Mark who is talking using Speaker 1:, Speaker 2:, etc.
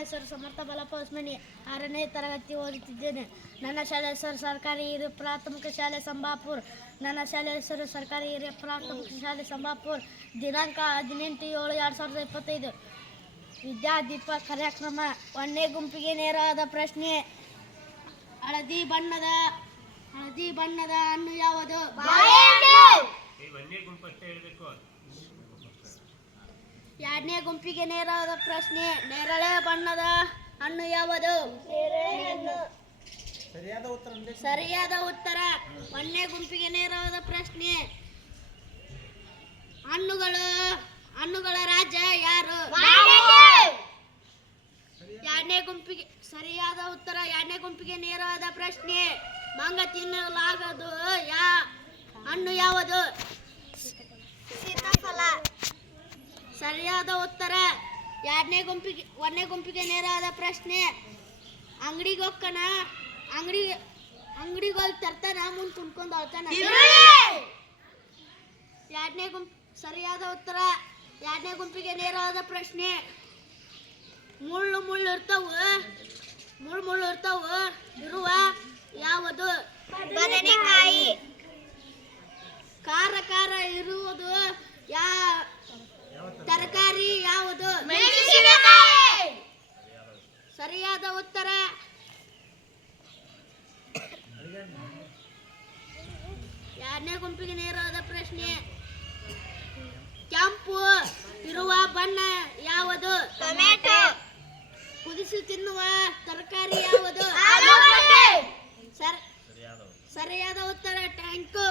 Speaker 1: ಹೆಸರು ಸಮರ್ಥ ಬಲಪ್ಪ ಹೊಸ್ಮನಿ ಆರನೇ ತರಗತಿ ಓದುತ್ತಿದ್ದೇನೆ. ನನ್ನ ಶಾಲೆ ಹೆಸರು ಸರ್ಕಾರಿ ಹಿರಿಯ ಪ್ರಾಥಮಿಕ ಶಾಲೆ ಸಂಬಾಪುರ್. ನನ್ನ ಶಾಲೆ ಹೆಸರು ಸರ್ಕಾರಿ ಹಿರಿಯ ಪ್ರಾಥಮಿಕ ಶಾಲೆ ಸಂಬಾಪುರ್. ದಿನಾಂಕ ಹದಿನೆಂಟು ಏಳು ಎರಡು ಸಾವಿರದ ಇಪ್ಪತ್ತೈದು. ವಿದ್ಯಾದೀಪ ಕಾರ್ಯಕ್ರಮ. ಒಂದೇ ಗುಂಪಿಗೆ ನೇರವಾದ ಪ್ರಶ್ನೆ. ಹಳದಿ ಬಣ್ಣದ ಹಳದಿ ಬಣ್ಣದ ಹಣ್ಣು ಯಾವುದು
Speaker 2: ಈ ಒಂದೇ ಗುಂಪು ಅಷ್ಟೇ ಹೇಳ್ಬೇಕು
Speaker 1: ಎರಡನೇ ಗುಂಪಿಗೆ ನೇರವಾದ ಪ್ರಶ್ನೆ ನೇರಳೆ ಬಣ್ಣದ ಹಣ್ಣು ಯಾವುದು?
Speaker 3: ಸರಿಯಾದ ಉತ್ತರ
Speaker 1: ಸರಿಯಾದ ಉತ್ತರ. ಒಂದನೇ ಗುಂಪಿಗೆ ನೇರವಾದ ಪ್ರಶ್ನೆ. ಹಣ್ಣುಗಳು ಹಣ್ಣುಗಳ ರಾಜ ಯಾರು? ಎರಡನೇ ಗುಂಪಿಗೆ ಸರಿಯಾದ ಉತ್ತರ. ಎರಡನೇ ಗುಂಪಿಗೆ ನೇರವಾದ ಪ್ರಶ್ನೆ. ಮಂಗ ತಿನ್ನಲಾಗದು ಯಾ ಹಣ್ಣು ಯಾವುದು? ಸರಿಯಾದ ಉತ್ತರ. ಎರಡನೇ ಗುಂಪಿಗೆ, ಒಂದನೇ ಗುಂಪಿಗೆ ನೇರವಾದ ಪ್ರಶ್ನೆ. ಅಂಗಡಿಗೆ ಹೋಗ್ಕಣ. ಅಂಗಡಿ, ಅಂಗಡಿಗೆ ಹೋಗಿ ತರ್ತಾನ, ಮುಂದೆ ತುಂಬ್ಕೊಂಡು ಹೋಗ್ತಾನ ಎರಡನೇ ಗುಂಪು, ಸರಿಯಾದ ಉತ್ತರ. ಎರಡನೇ ಗುಂಪಿಗೆ ನೇರವಾದ ಪ್ರಶ್ನೆ. ಮುಳ್ಳು ಮುಳ್ಳು ಇರ್ತಾವ. ಮುಳ್ಳು ಮುಳ್ಳು ಇರ್ತಾವು. ಇರುವ ಯಾವುದು?
Speaker 4: ಬದನೆಕಾಯಿ.
Speaker 1: ಖಾರ ಖಾರ ಇರುವುದು ಯಾ ತರಕಾರಿ ಯಾವುದು
Speaker 4: ಮೆಣಸಿನಕಾಯಿ
Speaker 1: ಸರಿಯಾದ ಉತ್ತರ ಎರಡನೇ ಗುಂಪಿಗೆ ನೇರವಾದ ಪ್ರಶ್ನೆ. ಕೆಂಪು ಇರುವ ಬಣ್ಣ ಯಾವುದು?
Speaker 4: ಟೊಮೆಟೊ
Speaker 1: ಕುದಿಸಿ ತಿನ್ನುವ ತರಕಾರಿ ಯಾವುದು? ಸರಿಯಾದ ಉತ್ತರ ಟ್ಯಾಂಕು.